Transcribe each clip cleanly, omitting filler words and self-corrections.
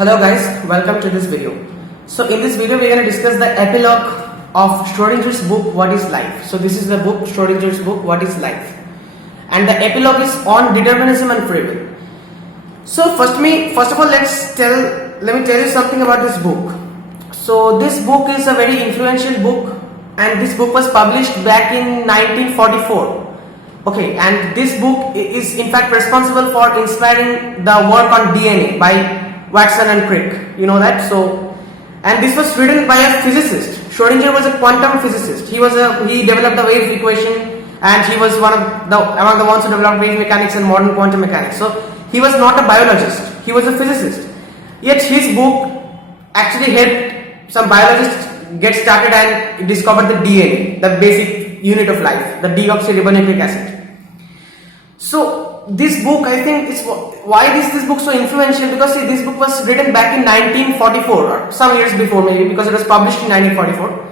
Hello guys, welcome to this video. So in this video we are going to discuss the epilogue of Schrodinger's book What is Life. So this is the book, Schrodinger's book What is Life, and the epilogue is on determinism and free will. So first of all let me tell you something about this book. So this book is a very influential book, and this book was published back in 1944. Okay, and this book is in fact responsible for inspiring the work on DNA by Watson and Crick. You know that? So, and this was written by a physicist. Schrodinger was a quantum physicist. He developed the wave equation, and he was among the ones who developed wave mechanics and modern quantum mechanics. So he was not a biologist. He was a physicist. Yet his book actually helped some biologists get started and discover the DNA, the basic unit of life, the deoxyribonucleic acid. So this book, I think, is why is this book so influential? Because see, this book was written back in 1944, or some years before maybe, because it was published in 1944.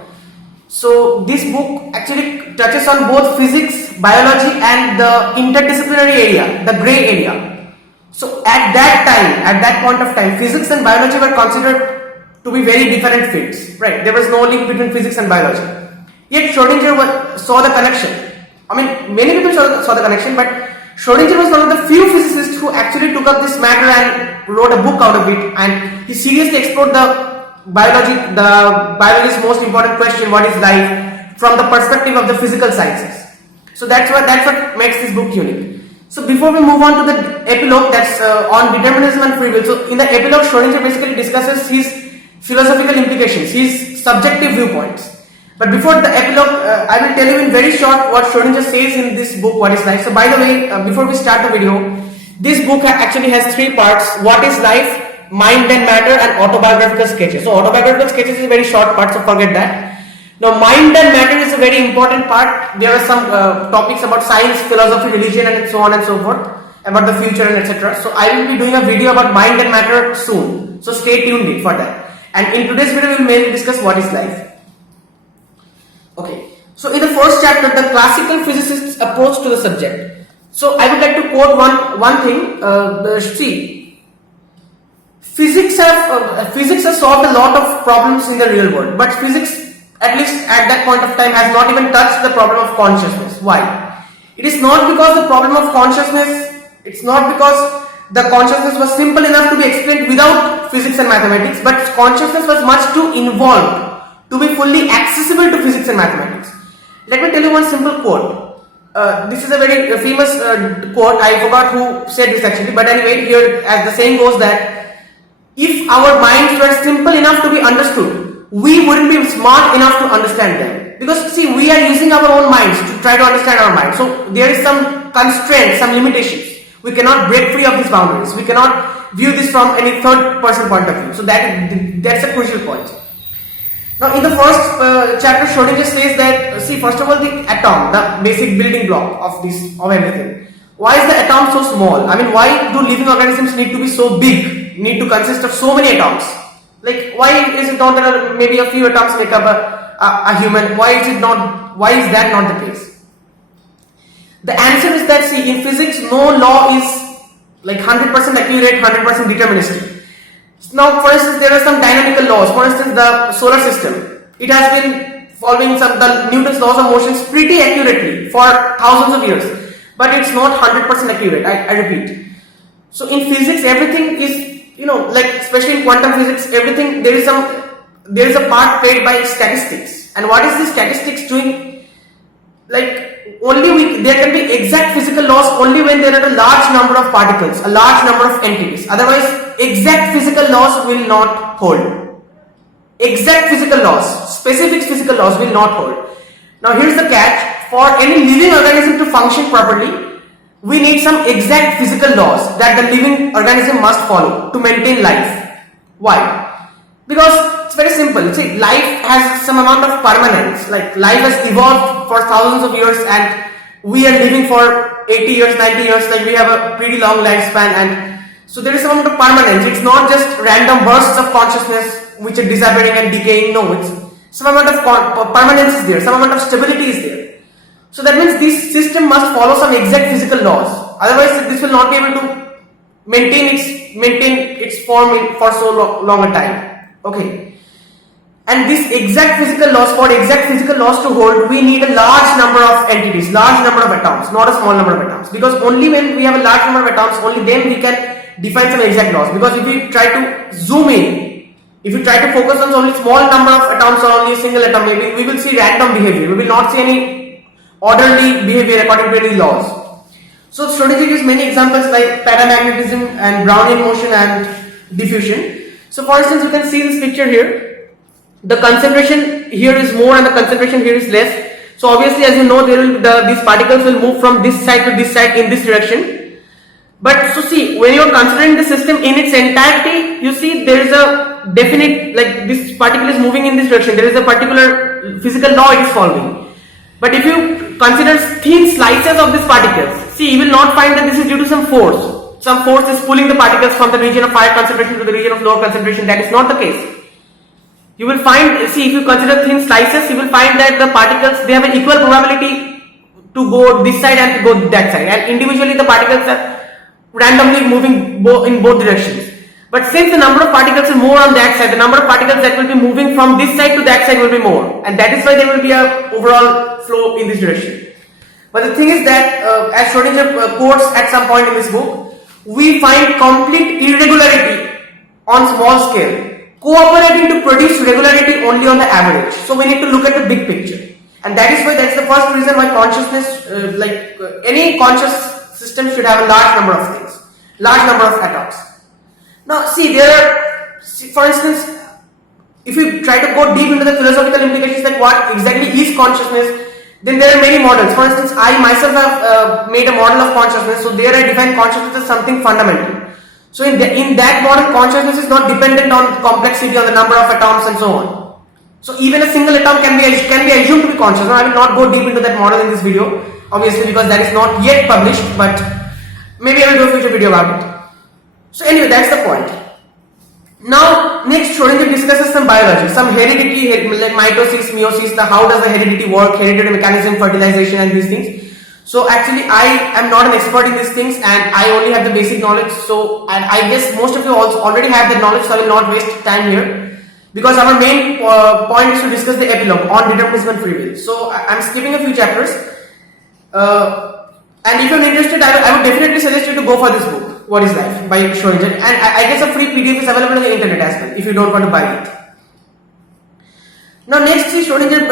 So this book actually touches on both physics, biology, and the interdisciplinary area, the gray area. So at that point of time, physics and biology were considered to be very different fields, right? There was no link between physics and biology. Yet Schrodinger saw the connection. I mean, many people saw the connection, but Schrodinger was one of the few physicists who actually took up this matter and wrote a book out of it, and he seriously explored the biology's most important question, what is life, from the perspective of the physical sciences. So that's what makes this book unique. So before we move on to the epilogue, that's on determinism and free will. So in the epilogue, Schrodinger basically discusses his philosophical implications, his subjective viewpoints. But before the epilogue, I will tell you in very short what Schrodinger says in this book, What is Life. So by the way, before we start the video, this book actually has three parts: What is Life, Mind and Matter, and Autobiographical Sketches. So autobiographical sketches is a very short part, so forget that. Now Mind and Matter is a very important part. There are some topics about science, philosophy, religion, and so on and so forth, about the future and etc. So I will be doing a video about Mind and Matter soon. So stay tuned for that. And in today's video, we will mainly discuss what is life. Okay, so in the first chapter, the classical physicist's approach to the subject. So I would like to quote one thing. See, physics has solved a lot of problems in the real world, but physics, at least at that point of time, has not even touched the problem of consciousness. Why? It is not because the problem of consciousness, it's not because the consciousness was simple enough to be explained without physics and mathematics, but consciousness was much too involved to be fully accessible to physics and mathematics. Let me tell you one simple quote. This is a very famous quote. I forgot who said this actually, but anyway, here as the saying goes that if our minds were simple enough to be understood, we wouldn't be smart enough to understand them. Because see, we are using our own minds to try to understand our minds. So there is some constraints, some limitations. We cannot break free of these boundaries. We cannot view this from any third person point of view. So that's a crucial point. Now in the first chapter, Schrodinger says that, see, first of all, the atom, the basic building block of everything. Why is the atom so small? I mean, why do living organisms need to be so big, need to consist of so many atoms? Like, why is it not that maybe a few atoms make up a human? Why is that not the case? The answer is that, see, in physics, no law is like 100% accurate, 100% deterministic. Now, for instance, there are some dynamical laws. For instance, the solar system, it has been following the Newton's laws of motion pretty accurately for thousands of years, but it's not 100% accurate. I repeat. So in physics, everything is, like especially in quantum physics, everything there is a part played by statistics. And what is the statistics doing? Like there can be exact physical laws only when there are a large number of particles, a large number of entities. Otherwise, exact physical laws will not hold. Exact physical laws, specific physical laws will not hold. Now here's the catch. For any living organism to function properly, we need some exact physical laws that the living organism must follow to maintain life. Why? Because it's very simple. See, life has some amount of permanence. Like life has evolved for thousands of years, and we are living for 80 years, 90 years. Like we have a pretty long lifespan, and so there is some amount of permanence. It's not just random bursts of consciousness which are disappearing and decaying. No, it's some amount of permanence is there. Some amount of stability is there. So that means this system must follow some exact physical laws. Otherwise, this will not be able to maintain its form for so long a time. Okay. And this exact physical laws, for exact physical laws to hold, we need a large number of entities, large number of atoms, not a small number of atoms. Because only when we have a large number of atoms, only then we can define some exact laws. Because if we try to zoom in, if we try to focus on only small number of atoms or only a single atom, maybe we will see random behavior. We will not see any orderly behavior according to any laws. So Schrodinger gives many examples like paramagnetism and Brownian motion and diffusion. So for instance, you can see this picture here. The concentration here is more and the concentration here is less. So obviously, as you know, these particles will move from this side to this side in this direction. But so see, when you are considering the system in its entirety, you see there is a definite, like this particle is moving in this direction. There is a particular physical law it is following. But if you consider thin slices of these particles, see, you will not find that this is due to some force. Some force is pulling the particles from the region of higher concentration to the region of lower concentration. That is not the case. You will find, see, if you consider thin slices, you will find that the particles, they have an equal probability to go this side and to go that side. And individually the particles are randomly moving in both directions. But since the number of particles is more on that side, the number of particles that will be moving from this side to that side will be more. And that is why there will be a overall flow in this direction. But the thing is that, as Schrodinger quotes at some point in this book, we find complete irregularity on small scale, cooperating to produce regularity only on the average. So we need to look at the big picture. And that is why that's the first reason why consciousness, any conscious system should have a large number of things, large number of atoms. Now see, for instance, if you try to go deep into the philosophical implications, like what exactly is consciousness, then there are many models. For instance, I myself have made a model of consciousness. So there I define consciousness as something fundamental. So in that model, consciousness is not dependent on complexity, on the number of atoms and so on. So even a single atom can be assumed to be conscious. Now I will not go deep into that model in this video, obviously, because that is not yet published, but maybe I will do a future video about it. So anyway, that's the point. Now next, Schrodinger discusses some biology, some heredity, like mitosis, meiosis, how does the heredity work, hereditary mechanism, fertilization and these things. So actually I am not an expert in these things and I only have the basic knowledge. So, and I guess most of you also already have that knowledge, so I will not waste time here. Because our main point is to discuss the epilogue on determinism and free will. So I am skipping a few chapters. And if you are interested, I would definitely suggest you to go for this book, What is Life by Schrodinger. And I guess a free PDF is available on the internet as well, if you don't want to buy it. Now next is Schrodinger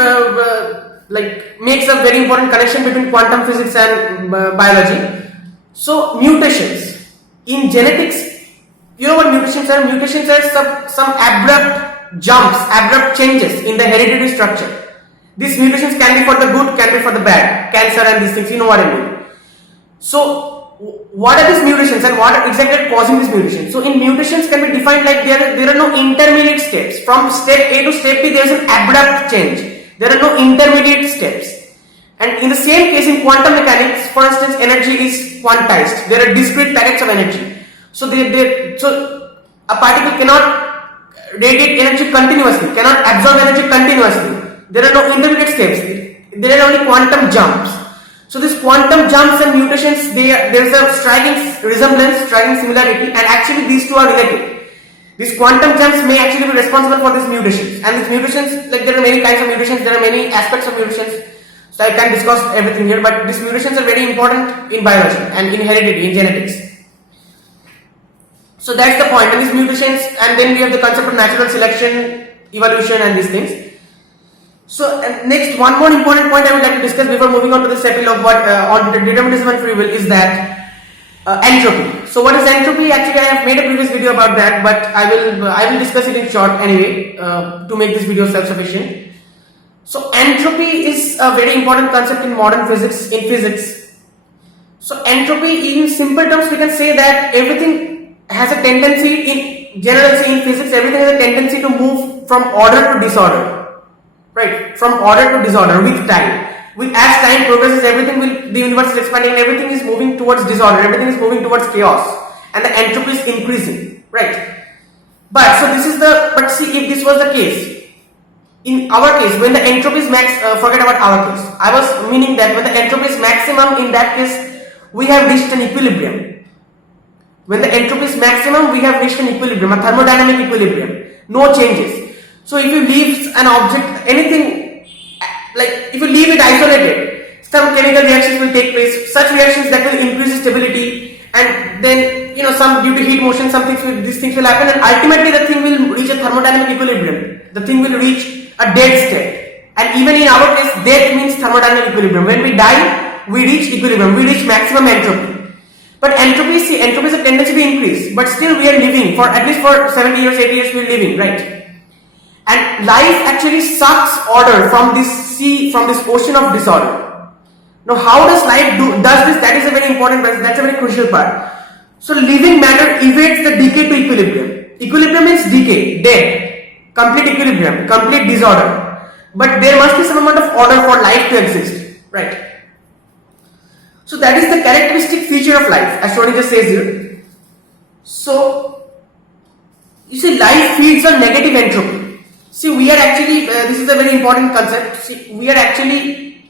makes a very important connection between quantum physics and biology. So mutations in genetics, you know what mutations are? Mutations are some abrupt jumps, abrupt changes in the hereditary structure. These mutations can be for the good, can be for the bad, cancer and these things, you know what I mean. So what are these mutations and what are exactly causing these mutations? So in mutations can be defined like there are no intermediate steps. From step A to step B there is an abrupt change. There are no intermediate steps. And in the same case in quantum mechanics, for instance, energy is quantized. There are discrete packets of energy. So so a particle cannot radiate energy continuously, cannot absorb energy continuously. There are no intermediate steps. There are only quantum jumps. So these quantum jumps and mutations, there is a striking resemblance, striking similarity, and actually these two are related. These quantum jumps may actually be responsible for these mutations. And these mutations, like there are many kinds of mutations, there are many aspects of mutations. So I can't discuss everything here, but these mutations are very important in biology and in heredity, in genetics. So that's the point. And these mutations, and then we have the concept of natural selection, evolution and these things. So next, one more important point I would like to discuss before moving on to the epilogue on determinism and free will is that entropy. So what is entropy? Actually, I have made a previous video about that, but I will discuss it in short anyway to make this video self-sufficient. So entropy is a very important concept in modern physics. In physics, so entropy, in simple terms, we can say that everything has a tendency in physics. Everything has a tendency to move from order to disorder. Right, from order to disorder with time. As time progresses, the universe is expanding and everything is moving towards disorder, everything is moving towards chaos, and the entropy is increasing, right? But see, if this was the case, in our case, when the entropy is max, forget about our case. I was meaning that when the entropy is maximum, in that case, we have reached an equilibrium. When the entropy is maximum, we have reached an equilibrium, a thermodynamic equilibrium. No changes. So if you leave an object, anything, like if you leave it isolated, some chemical reactions will take place. Such reactions that will increase stability, and then some due to heat motion, these things will happen, and ultimately the thing will reach a thermodynamic equilibrium. The thing will reach a dead state. And even in our case, death means thermodynamic equilibrium. When we die, we reach equilibrium. We reach maximum entropy. But entropy is a tendency to increase, but still we are living for at least for 70 years, 80 years we are living, right? And life actually sucks order from this ocean of disorder. Now how does life does this? That is a very important, that's a very crucial part. So living matter evades the decay to equilibrium. Equilibrium means decay, dead, complete equilibrium, complete disorder. But there must be some amount of order for life to exist, right? So that is the characteristic feature of life, as Schrodinger says here. So, you see, life feeds on negative entropy. See, we are actually, this is a very important concept. See, we are actually,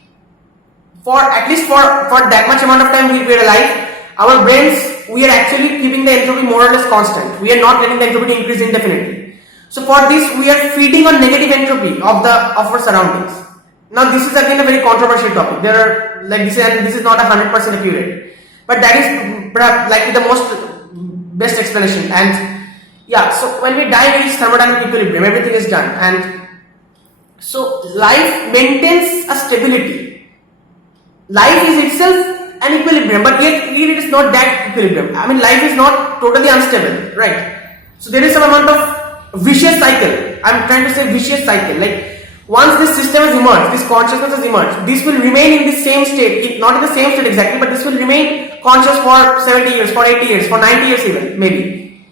at least for that much amount of time we are alive, our brains, we are actually keeping the entropy more or less constant. We are not letting the entropy to increase indefinitely. So for this, we are feeding on negative entropy of our surroundings. Now this is again a very controversial topic. There are this is not 100% accurate, but that is perhaps likely the best explanation. And yeah, so when we die, we reach thermodynamic equilibrium. Everything is done, and so life maintains a stability. Life is itself an equilibrium, but yet it is not that equilibrium. I mean, life is not totally unstable, right? So there is some amount of vicious cycle. I'm trying to say vicious cycle, like. Once this system has emerged, this consciousness has emerged, this will remain in the same state, not in the same state exactly, but this will remain conscious for 70 years, for 80 years, for 90 years even, maybe.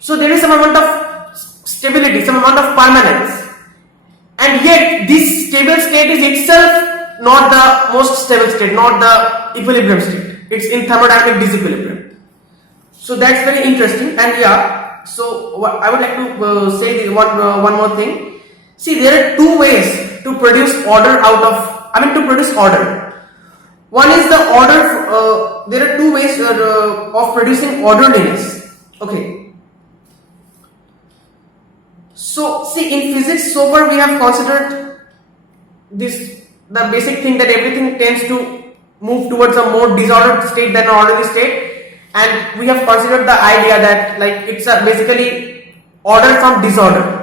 So there is some amount of stability, some amount of permanence. And yet, this stable state is itself not the most stable state, not the equilibrium state. It's in thermodynamic disequilibrium. So that's very interesting. And yeah, so I would like to say one more thing. See, there are two ways to produce order to produce order. One is the order, there are two ways of producing orderliness. Okay. So, see, in physics, so far we have considered the basic thing that everything tends to move towards a more disordered state than an orderly state. And we have considered the idea that it's basically order from disorder.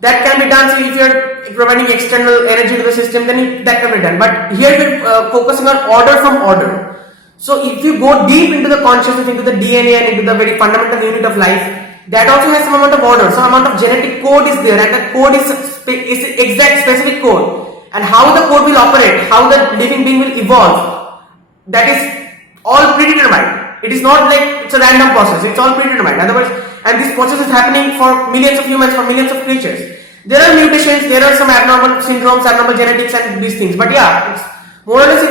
That can be done. So if you are providing external energy to the system, then that can be done. But here we are focusing on order from order. So if you go deep into the consciousness, into the DNA and into the very fundamental unit of life, that also has some amount of order, some amount of genetic code is there, and that code is exact specific code. And how the code will operate, how the living being will evolve, that is all predetermined. It is not like it's a random process, it's all predetermined. Otherwise, and this process is happening for millions of humans, for millions of creatures. There are mutations, there are some abnormal syndromes, abnormal genetics and these things. But yeah, it's more or less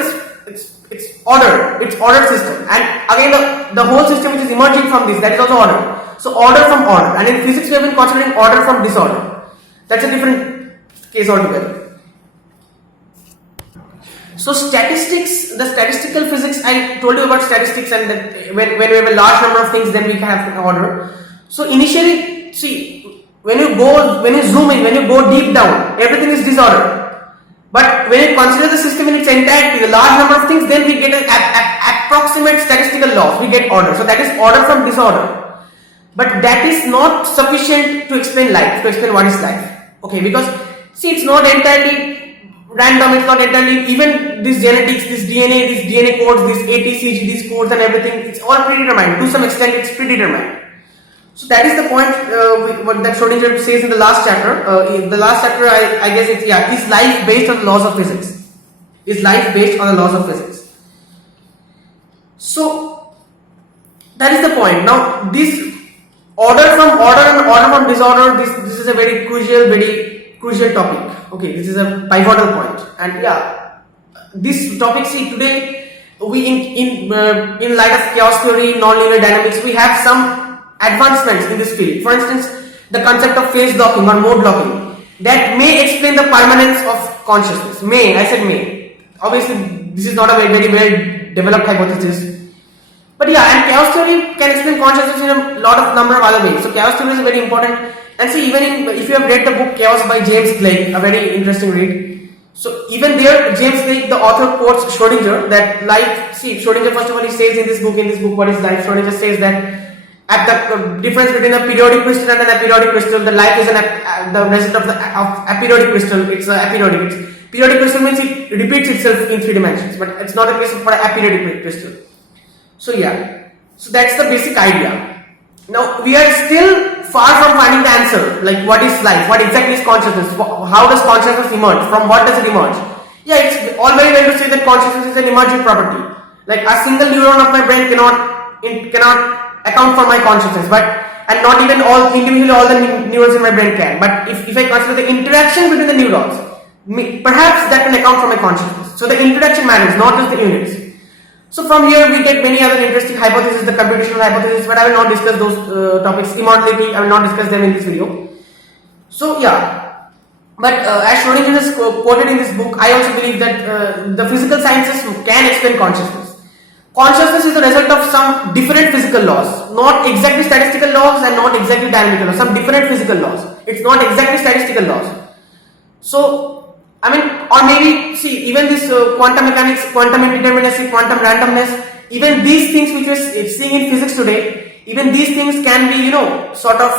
it's order, it's order system. And again the whole system which is emerging from this, that is also order. So order from order. And in physics we have been considering order from disorder. That's a different case altogether. So statistics, the statistical physics, I told you about statistics, and that when we have a large number of things, then we can have an order. So initially, see, when you zoom in, when you go deep down, everything is disorder. But when you consider the system in its entirety, the large number of things, then we get an approximate statistical laws, we get order. So that is order from disorder. But that is not sufficient to explain life, to explain what is life. Okay, because see, it's not entirely random, it's not entirely, even this genetics, this DNA codes, this ATCG, these codes and everything, it's all predetermined. To some extent, it's predetermined. So that is the point what that Schrodinger says in the last chapter. In the last chapter, I guess it's, is life based on the laws of physics? Is life based on the laws of physics? So that is the point. Now this order from order and order from disorder, this is a very crucial topic. Okay, this is a pivotal point. And yeah, this topic, see, today we in light of chaos theory, nonlinear dynamics, we have some advancements in this field. For instance, the concept of phase locking or mode locking, that may explain the permanence of consciousness. I said may. Obviously, this is not a very well developed hypothesis. But yeah, and chaos theory can explain consciousness in a lot of number of other ways. So chaos theory is very important. And see, even if you have read the book Chaos by James Clegg, a very interesting read. So even there, James Clegg, the author, quotes Schrodinger that life. See, Schrodinger first of all he says in this book, what is life? Schrodinger says that at the difference between a periodic crystal and an aperiodic crystal, the life is the result of aperiodic crystal. It's aperiodic. Periodic crystal means it repeats itself in 3 dimensions, but it's not the case for an aperiodic crystal. So yeah, so that's the basic idea. Now we are still far from finding the answer, like what is life, what exactly is consciousness, how does consciousness emerge, from what does it emerge? Yeah, it's all very well to say that consciousness is an emergent property. Like a single neuron of my brain cannot account for my consciousness, and not even individually all the neurons in my brain can. But if I consider the interaction between the neurons, perhaps that can account for my consciousness. So the interaction matters, not just the units. So from here we get many other interesting hypotheses, the computational hypothesis, but I will not discuss those topics. Immortality, I will not discuss them in this video. So yeah, but as Schrodinger is quoted in this book, I also believe that the physical sciences can explain consciousness. Consciousness is the result of some different physical laws, not exactly statistical laws and not exactly dynamical laws, some different physical laws. It's not exactly statistical laws. So I mean, or maybe see, even this quantum mechanics, quantum indeterminacy, quantum randomness, even these things which we're seeing in physics today, even these things can be, sort of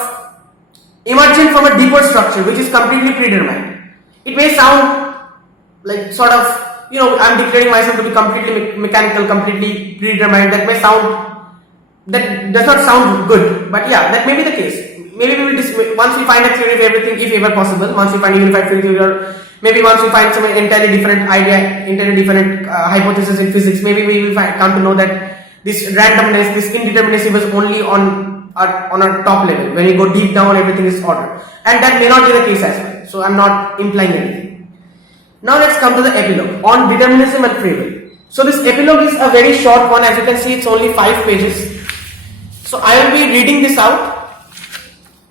emergent from a deeper structure which is completely predetermined. It may sound like sort of, I'm declaring myself to be completely mechanical, completely predetermined. That does not sound good, but yeah, that may be the case. Maybe we will once we find a theory of everything, if ever possible, once we find a unified field theory, or maybe once we find some entirely different idea, entirely different hypothesis in physics, maybe we will come to know that this randomness, this indeterminacy was only on a top level. When you go deep down, everything is ordered, and that may not be the case as well. So I'm not implying anything. Now let's come to the epilogue on determinism and free will. So this epilogue is a very short one. As you can see, it's only 5 pages. So I will be reading this out.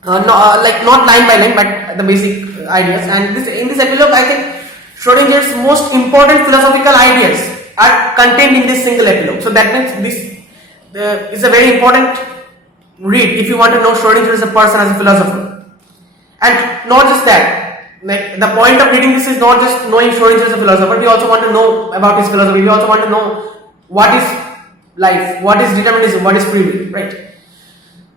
Not line by line, but the basic ideas. And in this epilogue, I think Schrodinger's most important philosophical ideas are contained in this single epilogue. So that means this is a very important read if you want to know Schrodinger as a person, as a philosopher. And not just that, like the point of reading this is not just knowing Schrodinger as a philosopher. We also want to know about his philosophy. We also want to know what is life, what is determinism, what is free will, right?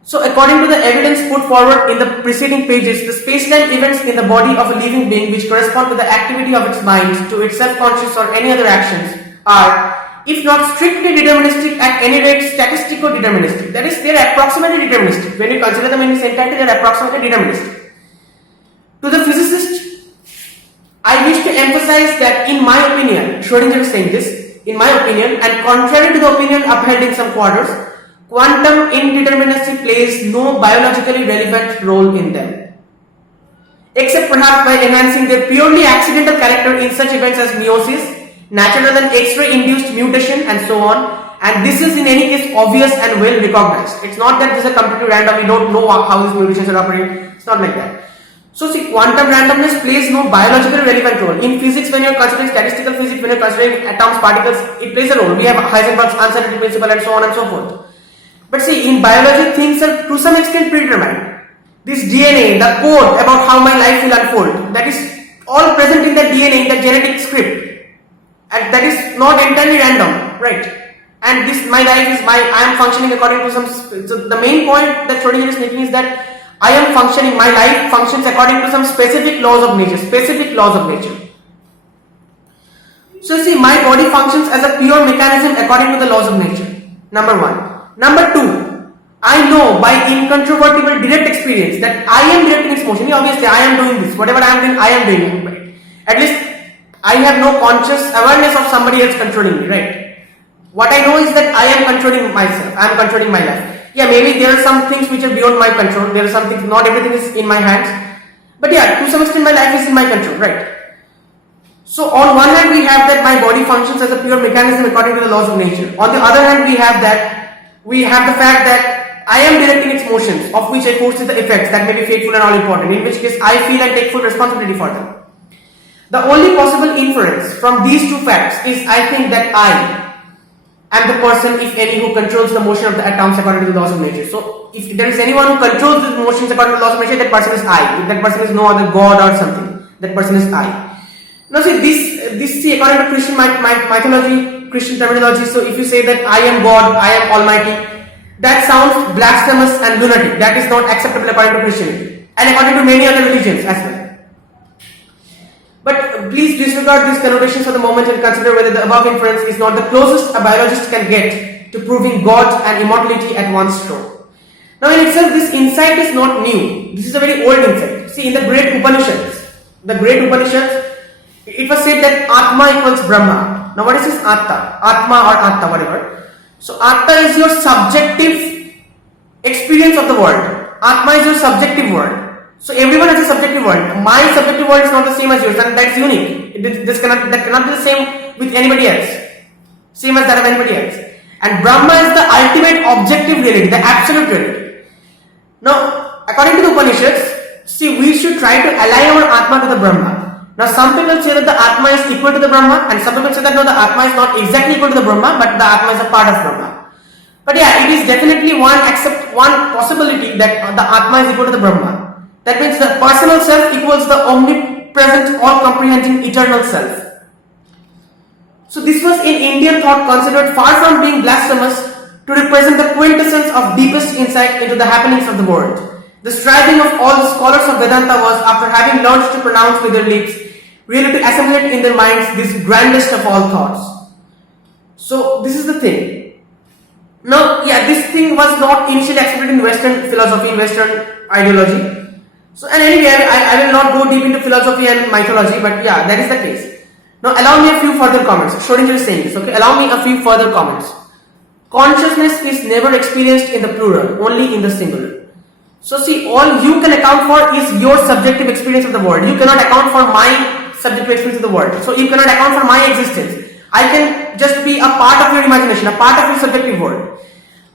So according to the evidence put forward in the preceding pages, the space-time events in the body of a living being which correspond to the activity of its mind, to its self-conscious or any other actions are, if not strictly deterministic, at any rate statistico-deterministic. That is, they are approximately deterministic. When you consider them in this entirety, they are approximately deterministic. To the physicist, I wish to emphasize that in my opinion, Schrodinger is saying this, in my opinion, and contrary to the opinion upheld in some quarters, quantum indeterminacy plays no biologically relevant role in them, except perhaps by enhancing their purely accidental character in such events as meiosis, natural and X-ray induced mutation, and so on. And this is in any case obvious and well recognized. It's not that this is completely random, we don't know how these mutations are operating. It's not like that. So see, quantum randomness plays no biologically relevant role. In physics, when you're considering statistical physics, when you're considering atoms, particles, it plays a role. We have Heisenberg's uncertainty principle and so on and so forth. But see, in biology, things are to some extent predetermined. This DNA, the code about how my life will unfold, that is all present in the DNA, in the genetic script. And that is not entirely random, right? And this, my life is I am functioning according to some, so the main point that Schrodinger is making is that I am functioning, my life functions according to some specific laws of nature, So see, my body functions as a pure mechanism according to the laws of nature, number 1. Number 2, I know by incontrovertible direct experience that I am directing its motion. Obviously, I am doing this. Whatever I am doing, I am doing it. Right? At least I have no conscious awareness of somebody else controlling me, right? What I know is that I am controlling myself. I am controlling my life. Yeah, maybe there are some things which are beyond my control. There are some things, not everything is in my hands. But yeah, to some extent my life is in my control, right? So on one hand we have that my body functions as a pure mechanism according to the laws of nature. On the other hand we have the fact that I am directing its motions, of which I foresee the effects that may be fateful and all important, in which case I feel and take full responsibility for them. The only possible inference from these two facts is, I think, that I and the person, if any, who controls the motion of the atoms according to the laws of nature. So if there is anyone who controls the motions according to the laws of nature, that person is I. If that person is no other god or something, that person is I. Now see, this according to Christian mythology, Christian terminology, so if you say that I am God, I am Almighty, that sounds blasphemous and lunatic. That is not acceptable according to Christianity and according to many other religions as well. But please disregard these connotations for the moment and consider whether the above inference is not the closest a biologist can get to proving God and immortality at one stroke. Now in itself, this insight is not new. This is a very old insight. See, in the great Upanishads, it was said that Atma equals Brahma. Now what is this Atma? Atma or Atta, whatever. So Atta is your subjective experience of the world. Atma is your subjective world. So everyone has a subjective world. My subjective world is not the same as yours, and that's unique. That cannot be the same with anybody else. Same as that of anybody else. And Brahma is the ultimate objective reality, the absolute reality. Now, according to the Upanishads, see, we should try to align our Atma to the Brahma. Now, some people say that the Atma is equal to the Brahma, and some people say that no, the Atma is not exactly equal to the Brahma, but the Atma is a part of Brahma. But yeah, it is definitely one possibility that the Atma is equal to the Brahma. That means the personal self equals the omnipresent, all-comprehending, eternal self. So this was in Indian thought considered far from being blasphemous to represent the quintessence of deepest insight into the happenings of the world. The striving of all the scholars of Vedanta was, after having learned to pronounce with their lips, really to assimilate in their minds this grandest of all thoughts. So this is the thing. Now, yeah, this thing was not initially accepted in Western philosophy, in Western ideology. So, and anyway, I will not go deep into philosophy and mythology, but yeah, that is the case. Now, allow me a few further comments. Schrodinger is saying this, okay? Allow me a few further comments. Consciousness is never experienced in the plural, only in the singular. So, see, all you can account for is your subjective experience of the world. You cannot account for my subjective experience of the world. So, you cannot account for my existence. I can just be a part of your imagination, a part of your subjective world.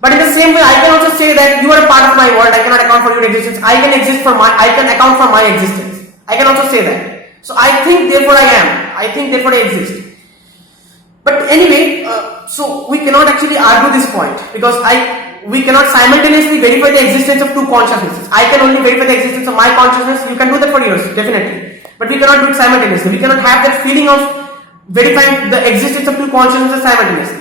But in the same way, I can also say that you are a part of my world. I cannot account for your existence. I can account for my existence. I can also say that. So I think, therefore I am. I think, therefore I exist. But anyway, so we cannot actually argue this point because we cannot simultaneously verify the existence of two consciousnesses. I can only verify the existence of my consciousness. You can do that for yours, definitely. But we cannot do it simultaneously. We cannot have that feeling of verifying the existence of two consciousnesses simultaneously.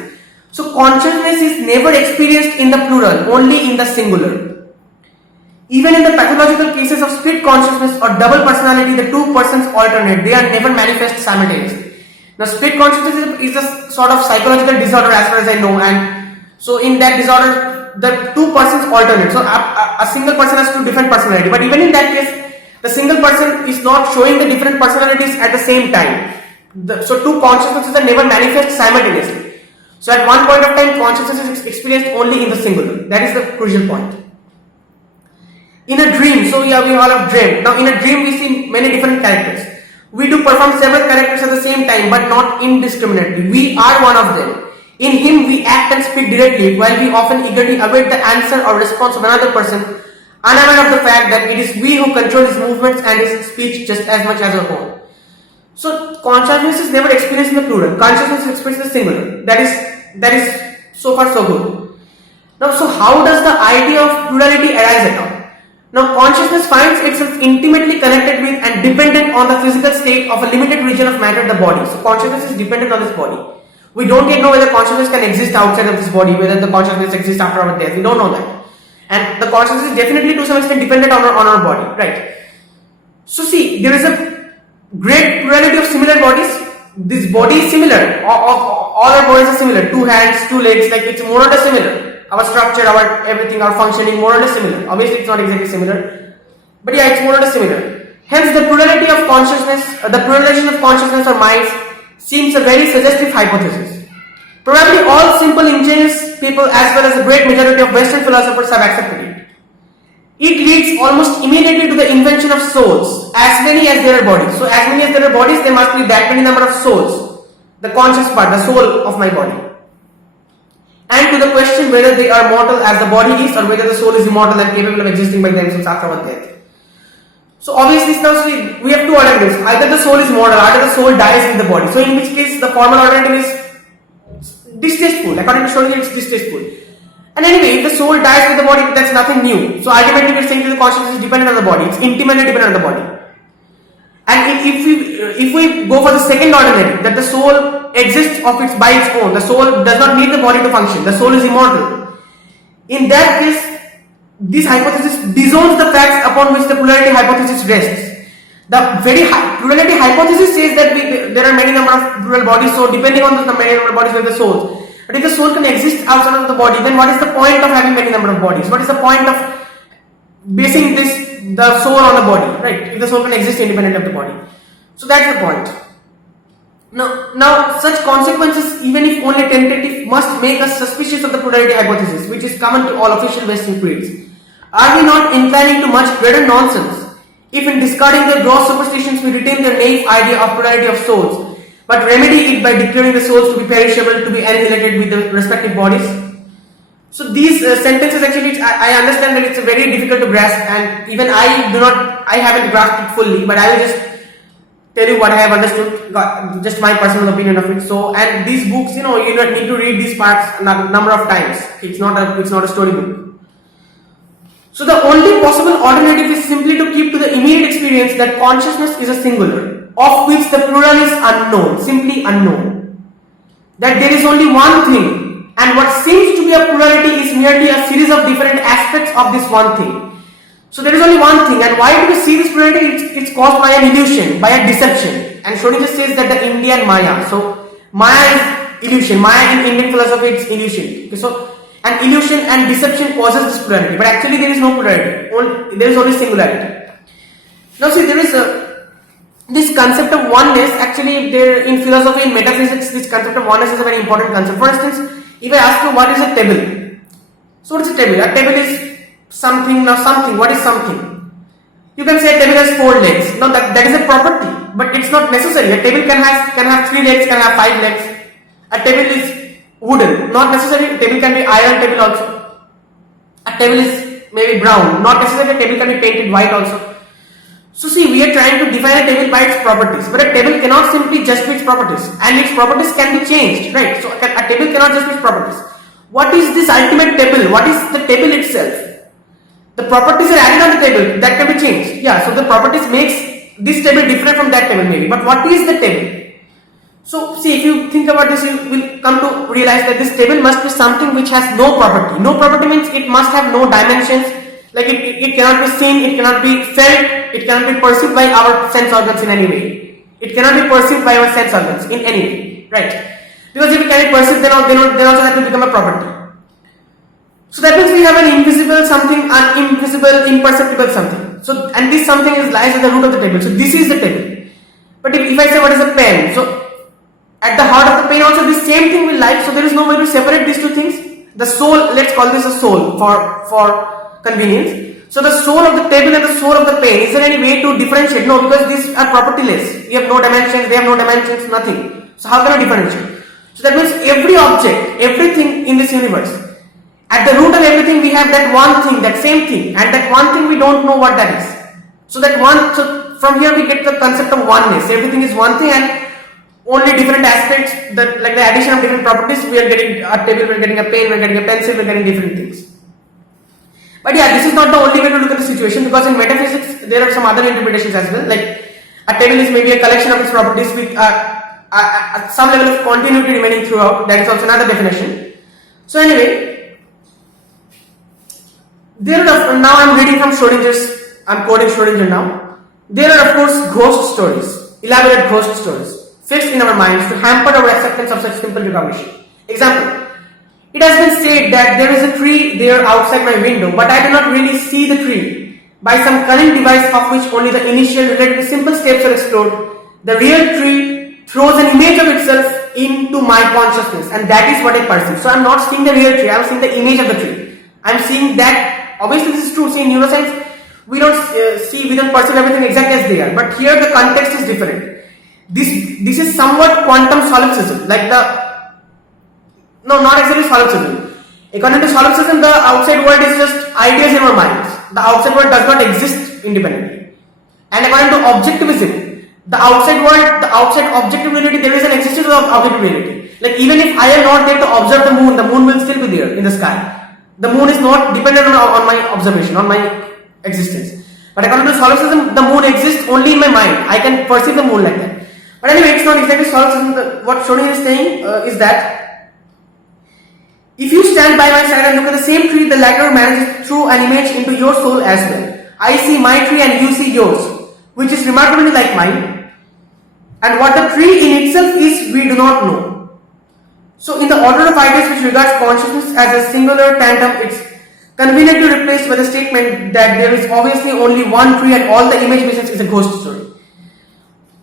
So consciousness is never experienced in the plural, only in the singular. Even in the pathological cases of split consciousness or double personality, the two persons alternate. They are never manifest simultaneously. Now, split consciousness is a sort of psychological disorder as far as I know, and so in that disorder, the two persons alternate. So a single person has two different personalities. But even in that case, the single person is not showing the different personalities at the same time. So two consciousnesses are never manifest simultaneously. So at one point of time, consciousness is experienced only in the singular. That is the crucial point. In a dream, so yeah, we all have dreamed. Now in a dream, we see many different characters. We do perform several characters at the same time, but not indiscriminately. We are one of them. In him, we act and speak directly, while we often eagerly await the answer or response of another person, unaware of the fact that it is we who control his movements and his speech just as much as our own. So consciousness is never experienced in the plural. Consciousness is experienced in the singular. That is so far so good. Now, so how does the idea of plurality arise at all? Now, consciousness finds itself intimately connected with and dependent on the physical state of a limited region of matter, the body. So consciousness is dependent on this body. We don't yet know whether consciousness can exist outside of this body, whether the consciousness exists after our death. We don't know that. And the consciousness is definitely to some extent dependent on our body, right? So see, there is a great plurality of similar bodies. This body is similar. All our bodies are similar. 2 hands, 2 legs, like it's more or less similar. Our structure, our everything, our functioning, more or less similar. Obviously, it's not exactly similar, but yeah, it's more or less similar. Hence, the plurality of consciousness, the pluralization of consciousness or minds seems a very suggestive hypothesis. Probably all simple ingenious people, as well as the great majority of Western philosophers, have accepted it. It leads almost immediately to the invention of souls, as many as there are bodies. So as many as there are bodies, there must be that many number of souls. The conscious part, the soul of my body. And to the question whether they are mortal as the body is, or whether the soul is immortal and capable of existing by themselves after our death. So obviously now we have two alternatives. Either the soul is mortal, either the soul dies with the body. So in which case the formal alternative is distasteful. According to Schrodinger, it's distasteful. And anyway, if the soul dies with the body, that's nothing new. So ultimately, we're saying that the consciousness is dependent on the body. It's intimately dependent on the body. And if we go for the second ordinary, that the soul exists by its own, the soul does not need the body to function, the soul is immortal. In that case, this hypothesis disowns the facts upon which the plurality hypothesis rests. The very plurality hypothesis says that there are many number of plural bodies, so depending on the many number of bodies, we have the souls. But if the soul can exist outside of the body, then what is the point of having many number of bodies? What is the point of basing the soul on the body, right? If the soul can exist independent of the body. So that's the point. Now such consequences, even if only tentative, must make us suspicious of the plurality hypothesis, which is common to all official Western creeds. Are we not inclining to much greater nonsense if in discarding their gross superstitions we retain their naive idea of plurality of souls, but remedy it by declaring the souls to be perishable, to be annihilated with the respective bodies? So these sentences actually, I understand that it's very difficult to grasp, and even I haven't grasped it fully, but I will just tell you what I have understood, just my personal opinion of it. So, and these books, you need to read these parts a number of times. It's not a storybook. So the only possible alternative is simply to keep to the immediate experience that consciousness is a singular, of which the plural is unknown, simply unknown. That there is only one thing, and what seems to be a plurality is merely a series of different aspects of this one thing. So there is only one thing, and why do we see this plurality? It's caused by an illusion, by a deception. And Schrodinger says that the Indian Maya. So Maya is illusion. Maya in Indian philosophy, it's illusion. Okay, so an illusion and deception causes this plurality, but actually there is no plurality. There is only singularity. Now see, there is this concept of oneness. Actually, there in philosophy, in metaphysics, this concept of oneness is a very important concept. For instance, if I ask you what is a table, so what is a table? A table is something. Now something. What is something? You can say a table has 4 legs. Now that is a property, but it's not necessary. A table can have 3 legs, can have 5 legs. A table is wooden, not necessarily. A table can be iron table also. A table is maybe brown, not necessarily. A table can be painted white also. So see, we are trying to define a table by its properties, but a table cannot simply just be its properties, and its properties can be changed, right? So a table cannot just be its properties. What is this ultimate table? What is the table itself? The properties are added on the table that can be changed. Yeah, so the properties makes this table different from that table maybe. But what is the table? So see, if you think about this, you will come to realize that this table must be something which has no property. No property means it must have no dimensions. Like it cannot be seen, it cannot be felt, it cannot be perceived by our sense organs in any way. It cannot be perceived by our sense organs in any way, right? Because if it cannot be perceived, then also that will become a property. So that means we have an invisible something, an invisible, imperceptible something. So, and this something lies at the root of the table. So this is the table. But if I say what is a pen, so at the heart of the pen also this same thing will lie. So there is no way to separate these two things. The soul, let's call this a soul for convenience. So the soul of the table and the soul of the pen, is there any way to differentiate? No, because these are propertyless. You have no dimensions, they have no dimensions, nothing. So how can I differentiate? So that means every object, everything in this universe, at the root of everything we have that one thing, that same thing, and that one thing we don't know what that is. So from here we get the concept of oneness. Everything is one thing and only different aspects, like the addition of different properties, we are getting a table, we are getting a pen, we are getting a pencil, we are getting different things. But yeah, this is not the only way to look at the situation, because in metaphysics there are some other interpretations as well. Like a table is maybe a collection of its properties with some level of continuity remaining throughout. That is also another definition. So anyway, now I'm reading from Schrodinger's, I'm quoting Schrodinger now. There are of course ghost stories, elaborate ghost stories, fixed in our minds to hamper our acceptance of such simple recognition. Example, it has been said that there is a tree there outside my window, but I do not really see the tree. By some cunning device of which only the initial relatively simple steps are explored, the real tree throws an image of itself into my consciousness, and that is what I perceive. So I'm not seeing the real tree, I'm seeing the image of the tree. I'm seeing that. Obviously this is true. See, in neuroscience we don't perceive everything exactly as they are, but here the context is different. This is somewhat quantum solipsism, like not exactly solipsism. According to solipsism, the outside world is just ideas in our minds. The outside world does not exist independently. And according to objectivism, the outside world, the outside objective reality, there is an existence of objective reality. Like even if I am not there to observe the moon will still be there in the sky. The moon is not dependent on my observation, on my existence. But according to solar system, the moon exists only in my mind. I can perceive the moon like that. But anyway, it's not exactly solar system. What Schrodinger is saying is that if you stand by my side and look at the same tree, the latter manages through an image into your soul as well. I see my tree and you see yours, which is remarkably like mine. And what the tree in itself is, we do not know. So in the order of ideas which regards consciousness as a singular tandem, it's conveniently replaced by the statement that there is obviously only one tree and all the image missions is a ghost story.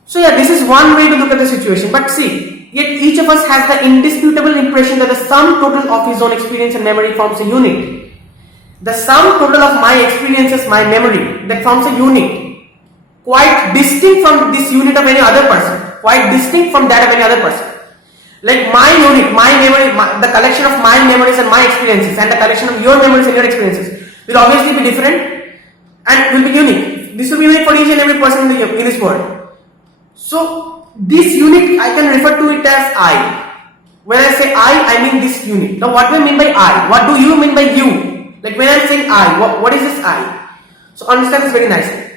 So yeah, this is one way to look at the situation. But see, yet each of us has the indisputable impression that the sum total of his own experience and memory forms a unit. The sum total of my experiences, my memory, that forms a unit, quite distinct from this unit of any other person, quite distinct from that of any other person. Like my unit, my memory, the collection of my memories and my experiences and the collection of your memories and your experiences will obviously be different and will be unique. This will be unique for each and every person in this world. So this unit, I can refer to it as I. When I say I mean this unit. Now what do I mean by I? What do you mean by you? Like when I'm saying I, what is this I? So understand this very nicely.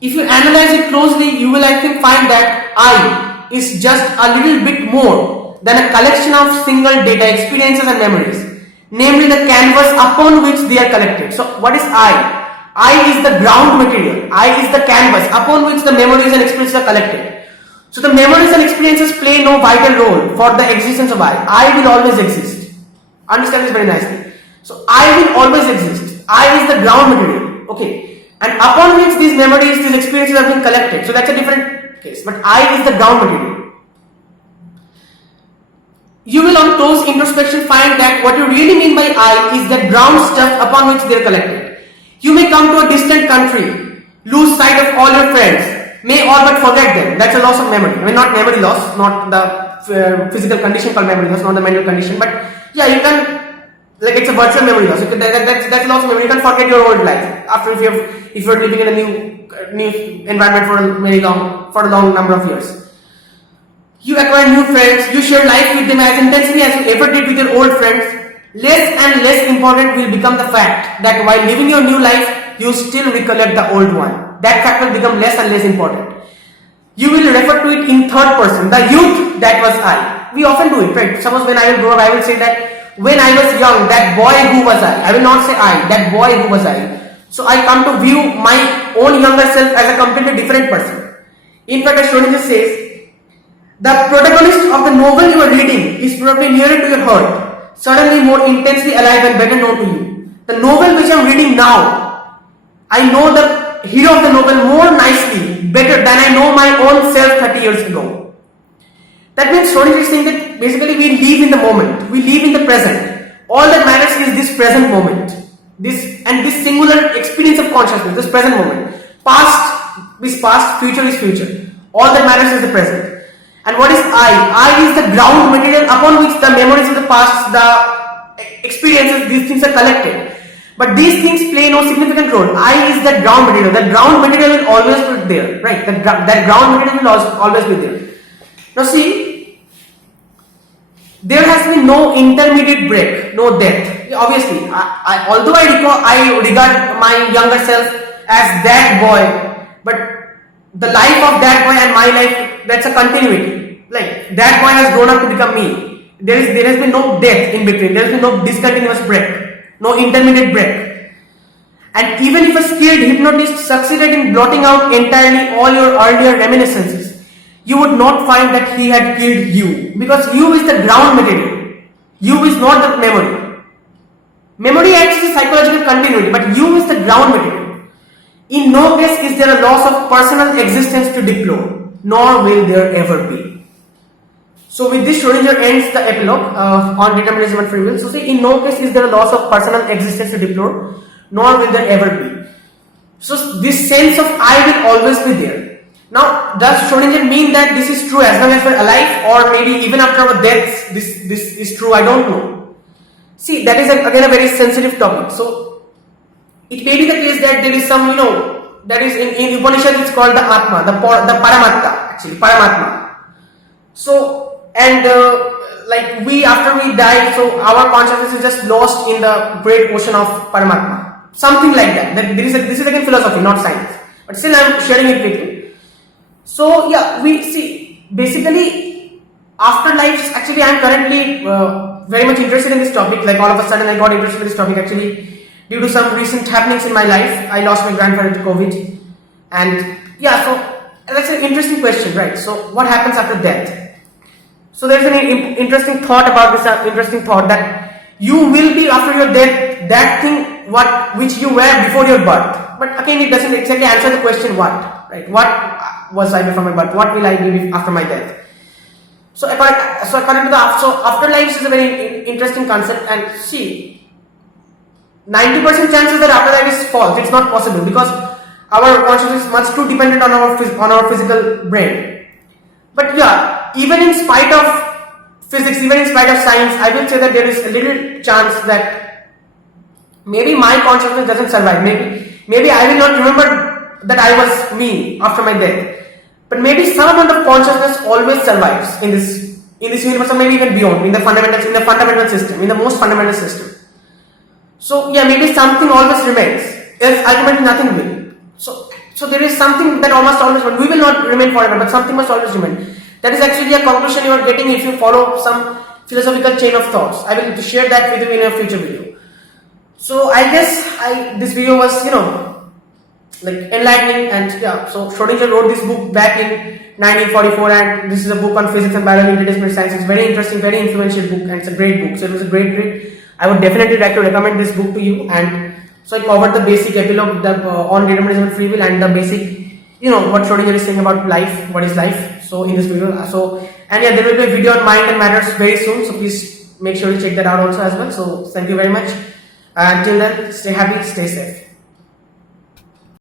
If you analyze it closely, you will I think find that I is just a little bit more than a collection of single data, experiences and memories, namely the canvas upon which they are collected. So what is I? I is the ground material. I is the canvas upon which the memories and experiences are collected. So the memories and experiences play no vital role for the existence of I. I will always exist. Understand this very nicely. So I will always exist. I is the ground material. Okay. And upon which these memories, these experiences have been collected. So that's a different case. But I is the ground material. You will on close introspection find that what you really mean by I is the ground stuff upon which they are collected. You may come to a distant country, lose sight of all your friends, may all but forget them. That's a loss of memory. I mean, not memory loss, not the physical condition called memory loss, not the mental condition. But yeah, you can, like it's a virtual memory loss. That's a loss of memory. You can forget your old life after if you're living in a new environment for a long number of years. You acquire new friends, you share life with them as intensely as you ever did with your old friends. Less and less important will become the fact that while living your new life, you still recollect the old one. That fact will become less and less important. You will refer to it in third person, the youth that was I. We often do it, right? Suppose when I will grow up, I will say that when I was young, that boy who was I. I will not say I, that boy who was I. So I come to view my own younger self as a completely different person. In fact, as Schrodinger says, the protagonist of the novel you are reading is probably nearer to your heart, suddenly more intensely alive and better known to you. The novel which I am reading now, I know the hero of the novel more nicely, better than I know my own self 30 years ago. That means Schrodinger is saying that basically we live in the moment, we live in the present. All that matters is this present moment, this singular experience of consciousness, this present moment. Past is past, future is future. All that matters is the present. And what is I? I is the ground material upon which the memories of the past, the experiences, these things are collected. But these things play no significant role. I is the ground material. The ground material will always be there, right? That ground material will always be there. Now see, there has been no intermediate break, no death. Obviously, although I regard my younger self as that boy, but the life of that boy and my life, that's a continuity. Like that boy has grown up to become me. There has been no death in between. There has been no discontinuous break, no intermediate break. And even if a skilled hypnotist succeeded in blotting out entirely all your earlier reminiscences, you would not find that he had killed you, because you is the ground material. You is not the memory. Memory acts as a psychological continuity, but you is the ground material. In no case is there a loss of personal existence to deplore, nor will there ever be. So with this, Schrodinger ends the epilogue on determinism and free will. So say, in no case is there a loss of personal existence to deplore, nor will there ever be. So this sense of I will always be there. Now, does Schrodinger mean that this is true as long as we're alive, or maybe even after our deaths this is true? I don't know. See, that is again a very sensitive topic. So it may be the case that there is some, that is in Upanishad it's called the Atma, the Paramatta, actually, Paramatma. So, and like after we die, so our consciousness is just lost in the great ocean of Paramatma. Something like that. This is again philosophy, not science. But still I'm sharing it with you. So yeah, we see basically afterlives. Actually, I'm currently very much interested in this topic. Like all of a sudden I got interested in this topic actually due to some recent happenings in my life. I lost my grandfather to COVID, and yeah, so that's an interesting question, right? So what happens after death? So there's an interesting thought about this. Interesting thought that you will be after your death that thing which you were before your birth. But again, it doesn't exactly answer the question what, right? What was I before my birth? What will I be after my death? So according to the afterlife is a very interesting concept. And see, 90% chances that afterlife is false. It's not possible because our consciousness is much too dependent on our physical brain. But yeah, even in spite of physics, even in spite of science, I will say that there is a little chance that maybe my consciousness doesn't survive. Maybe I will not remember that I was me after my death. But maybe some amount of consciousness always survives in this universe, or maybe even beyond, in the fundamental system, in the most fundamental system. So yeah, maybe something always remains. Else ultimately nothing will. So there is something that almost always will. We will not remain forever, but something must always remain. That is actually a conclusion you are getting if you follow some philosophical chain of thoughts. I will share that with you in a future video. So I guess this video was like enlightening, and yeah. So Schrodinger wrote this book back in 1944, and this is a book on physics and biology, interdisciplinary science. It's very interesting, very influential book, and it's a great book. So it was a great read. I would definitely like to recommend this book to you. And so I covered the basic epilogue on determinism and free will, and the basic, what Schrodinger is saying about life, what is life. So in this video, and yeah, there will be a video on mind and matters very soon. So please make sure you check that out also as well. So thank you very much. Until then, stay happy, stay safe.